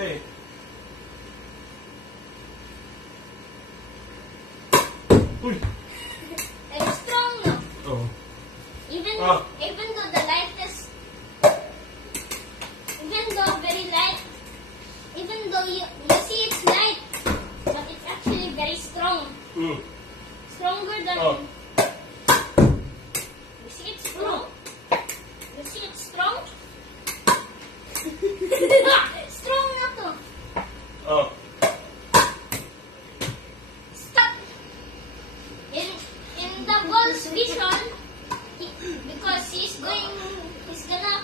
Okay. Uy! It's strong, no? Oh. Even Ah. even though the light is, even though very light, even though you see it's light, but it's actually very strong. Mm. Stronger than. Oh. You see it's strong? You see it's strong? Strong na to. Oh. Stop. In the ball's vision, because he's gonna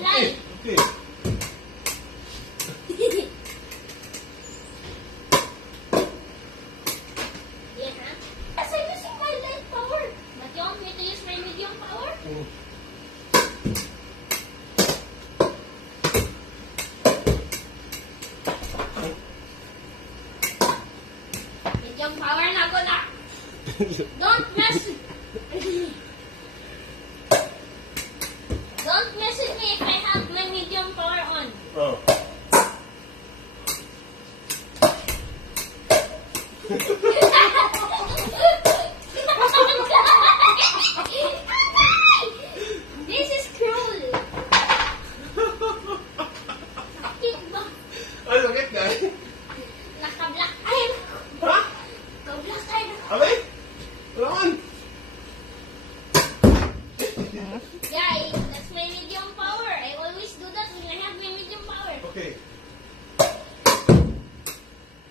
fly. Okay. Yeah. Yes, I'm using my light power. But you want me to use my medium power? Mm. Medium power na ko na. Don't mess. Don't mess with me if I have my medium power on. Oh. This is cruel. Sakit ba? Ay, sakit na. Naka-black eye. Ha? Naka-black eye. Abay? Wala. Guys, that's my medium power. I always do that when I have my medium power. Okay.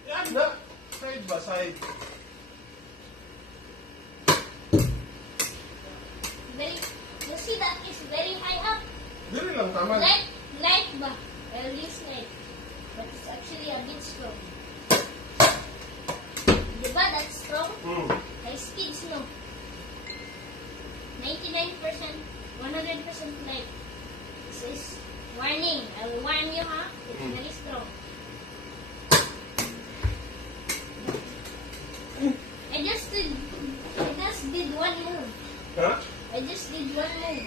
Yan na. Side ba? Side. Very, you see that is very high up. Dili lang tama. Light ba? I'll use light. But it's actually a bit strong. Diba that's strong? Mm. High speeds, no? 99%, 100% light. This is warning. I will warn you, ha? It's very strong. I just did one move. Ha? I just did one move.